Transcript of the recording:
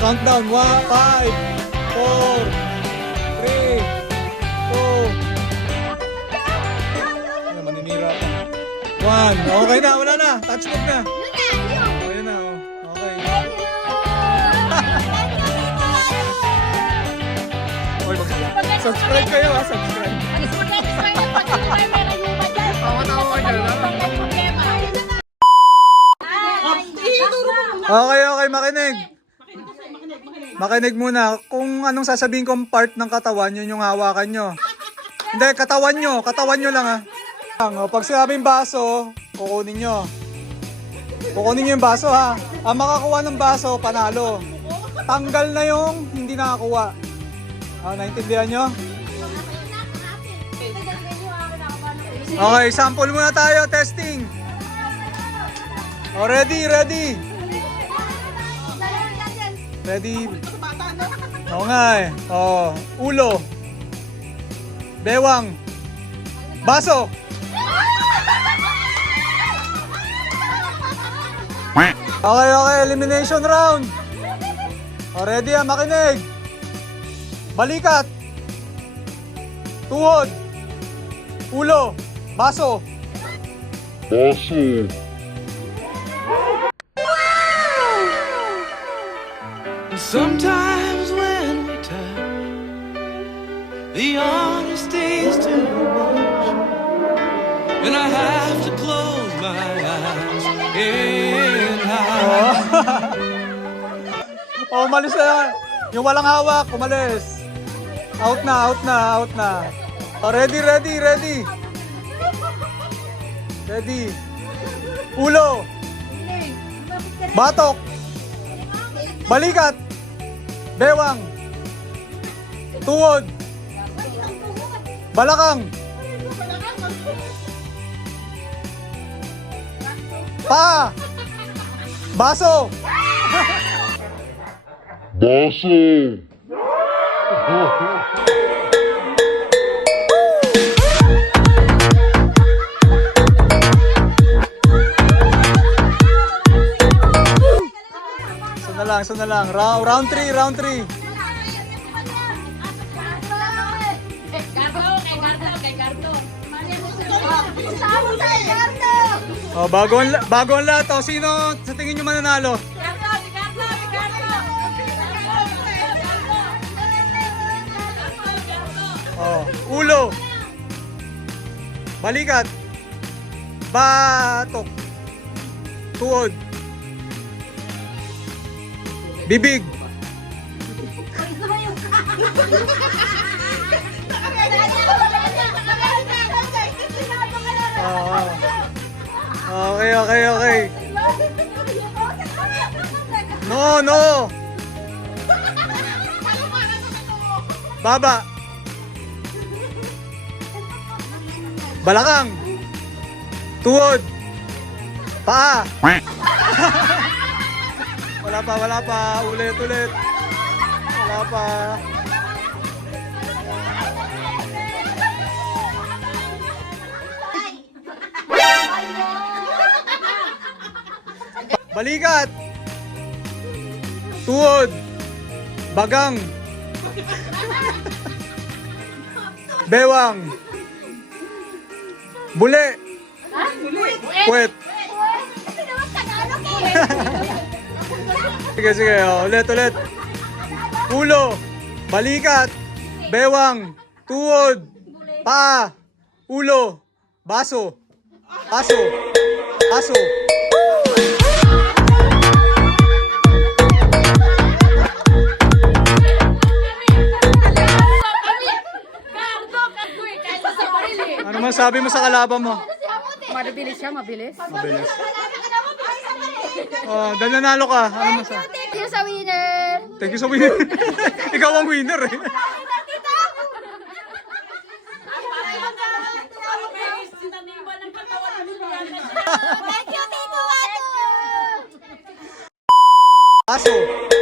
Countdown, 1, 5, 4, 3, 2. Ano, maninira pa. 1, okay na, wala na. Touch back na. Ayun na, oh. Okay. Oy, subscribe kayo ha, subscribe. Okay, okay, makinig. Makinig muna. Kung anong sasabihin kong part ng katawan, yun yung hawakan nyo. Hindi, katawan nyo lang ha. Pag sinabing baso, kukunin nyo. Kukunin nyo yung baso ha. Ang makakuha ng baso, panalo. Tanggal na yung hindi nakakuha. Naintindihan nyo? Okay, sample muna tayo, testing. Ready, ready. Ready? Oo nga eh. Oh, ulo. Bewang. Baso. Okay, okay. Elimination round. O, ready ah, makinig. Balikat. Tuhod. Ulo. Baso. Baso. Sometimes when we touch, the honesty's too much, and I have to close my eyes and hide. Oh, umalis na yan. Yung walang hawak, umalis. Out na, out na, out na. Oh, ready, ready, ready. Ready. Ulo. Batok. Balikat. Bewang. Tuhod. Balakang. Paa. Baso. Baso. Isa na lang. Round 3, round 3. Oh, bago ang lahat. Oh, sino sa tingin nyo mananalo? Oh, ulo. Balikat. Batok. Tuhod. Bibig. Okay, okay, okay. No, no. Baba. Balakang. Tuhod. Paa. Wala pa. Ulit. Wala pa. Balikat. Tuhod. Bagang. Bewang. Bule. Puwet. Sige. Ulit. Ulo. Balikat. Bewang. Tuhod. Paa. Ulo. Baso. Baso. Ano masabi mo sa kalaban mo? mabilis siya, mabilis. Mabilis. Oh, dahil nanalo ka. Ano masa? Thank you sa winner! Thank you sa winner. Ikaw ang winner eh. Thank you, Tito Wato! Aso.